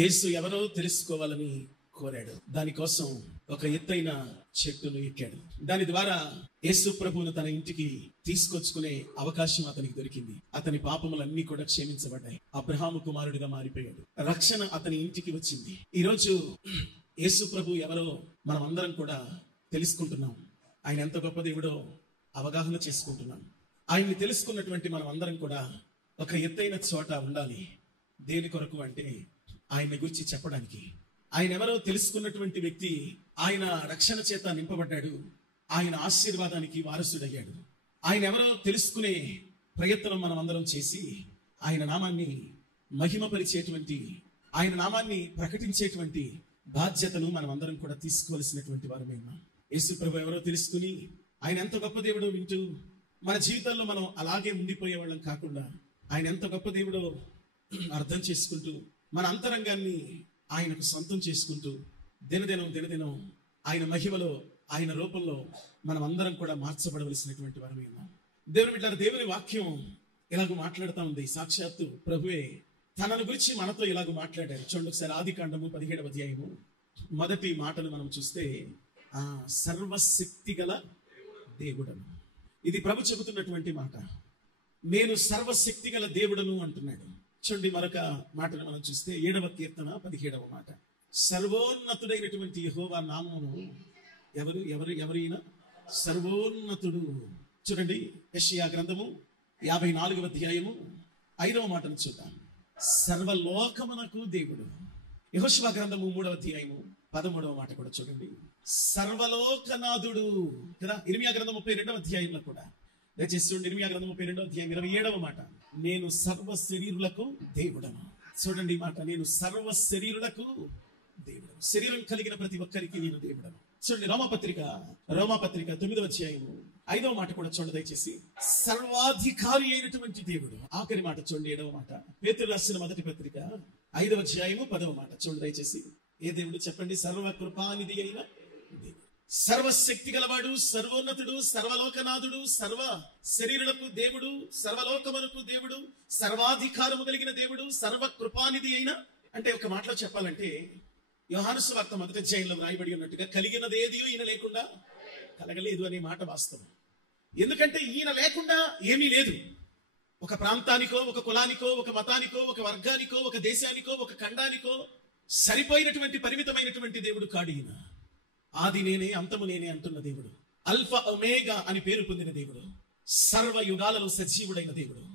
యేసు ఎవరో తెలుసుకోవాలని కోరాడు. దానికోసం ఒక ఎత్తైన చెట్టును ఎక్కాడు. దాని ద్వారా యేసు ప్రభువును తన ఇంటికి తీసుకొచ్చుకునే అవకాశం అతనికి దొరికింది. అతని పాపములన్నీ కూడా క్షమించబడ్డాయి. అబ్రహాము కుమారుడిగా మారిపోయాడు. రక్షణ అతని ఇంటికి వచ్చింది. ఈరోజు యేసు ప్రభు ఎవరో మనం అందరం కూడా తెలుసుకుంటున్నాం. ఆయన ఎంత గొప్ప దేవుడో అవగాహన చేసుకుంటున్నాం. ఆయన్ని తెలుసుకున్నటువంటి మనం అందరం కూడా ఒక ఎత్తైన చోట ఉండాలి. దేని కొరకు అంటే ఆయన గురించి చెప్పడానికి. ఆయన ఎవరో తెలుసుకున్నటువంటి వ్యక్తి ఆయన రక్షణ చేత నింపబడ్డాడు. ఆయన ఆశీర్వాదానికి వారసుడయ్యాడు. ఆయన ఎవరో తెలుసుకునే ప్రయత్నం మనం అందరం చేసి ఆయన నామాన్ని మహిమపరిచేటువంటి, ఆయన నామాన్ని ప్రకటించేటువంటి బాధ్యతను మనం అందరం కూడా తీసుకోవాల్సినటువంటి వారమే ఉన్నాం. యేసు ప్రభు ఎవరో తెలుసుకుని ఆయన ఎంత గొప్ప దేవుడో వింటూ మన జీవితాల్లో మనం అలాగే ఉండిపోయే వాళ్ళం కాకుండా ఆయన ఎంత గొప్ప దేవుడో అర్థం చేసుకుంటూ మన అంతరంగాన్ని ఆయనకు సొంతం చేసుకుంటూ దినదినం ఆయన మహిమలో, ఆయన రూపంలో మనం అందరం కూడా మార్చబడవలసినటువంటి వారమే ఉన్నాం. దేవుని బిడ్డలారా, దేవుని వాక్యం ఇలాగ మాట్లాడుతూ ఉంది. సాక్షాత్తు ప్రభువే తనను గురించి మనతో ఇలాగ మాట్లాడారు. చూడండి ఒకసారి ఆదికాండము 17వ అధ్యాయము మొదటి మాటను మనం చూస్తే, సర్వశక్తి గల దేవుడను. ఇది ప్రభు చెబుతున్నటువంటి మాట. నేను సర్వశక్తి గల దేవుడను అంటున్నాడు. చూడండి మరొక మాటను మనం చూస్తే 7వ కీర్తన 17వ మాట, సర్వోన్నతుడైనటువంటి యెహోవా నామమును ఎవరైనా సర్వోన్నతుడు. చూడండి యెషయా గ్రంథము 54వ అధ్యాయము 5వ మాటను చూద్దాం. సర్వలోకమునకు దేవుడు. యెహోషువ గ్రంథము 3వ అధ్యాయము 13వ మాట కూడా చూడండి, సర్వలోకనాథుడు కదా. ఇర్మియా గ్రంథం 32వ అధ్యాయంలో కూడా దయచేసి చూడండి. ఇర్మియా గ్రంథం 32వ అధ్యాయం 27వ మాట, నేను సర్వ శరీరులకు దేవుడను. చూడండి ఈ మాట, నేను సర్వ శరీరులకు దేవుడను. శరీరం కలిగిన ప్రతి ఒక్కరికి నేను దేవుడను. చూడండి రోమాపత్రిక 9వ అధ్యాయము 5వ మాట కూడా చూడండి దయచేసి, సర్వాధికారి అయినటువంటి దేవుడు. ఆఖరి మాట చూడండి 7వ మాట, పేతురు రాసిన మొదటి పత్రిక 5వ అధ్యాయము 10వ మాట చూడండి దయచేసి. ఏ దేవుడు చెప్పండి? సర్వ కృపానిధి అయిన దేవుడు, సర్వశక్తి గలవాడు, సర్వోన్నతుడు, సర్వలోకనాథుడు, సర్వ శరీరులకు దేవుడు, సర్వలోకములకు దేవుడు, సర్వాధికారము కలిగిన దేవుడు, సర్వ కృపానిధి అయిన. అంటే ఒక మాటలో చెప్పాలంటే యోహాను సువార్త 1వ అధ్యాయంలో రాయబడి ఉన్నట్టుగా కలిగినది ఏది ఈయన లేకుండా కలగలేదు అనే మాట వాస్తవం. ఎందుకంటే ఈయన లేకుండా ఏమీ లేదు. ఒక ప్రాంతానికో, ఒక కులానికో, ఒక మతానికో, ఒక వర్గానికో, ఒక దేశానికో, ఒక ఖండానికో సరిపోయినటువంటి పరిమితమైనటువంటి దేవుడు కాడు ఈయన. ఆది నేనే అంతము నేనే అంటున్న దేవుడు, అల్ఫా ఒమేగా అని పేరు పొందిన దేవుడు, సర్వ యుగాలలో సజీవుడైన దేవుడు.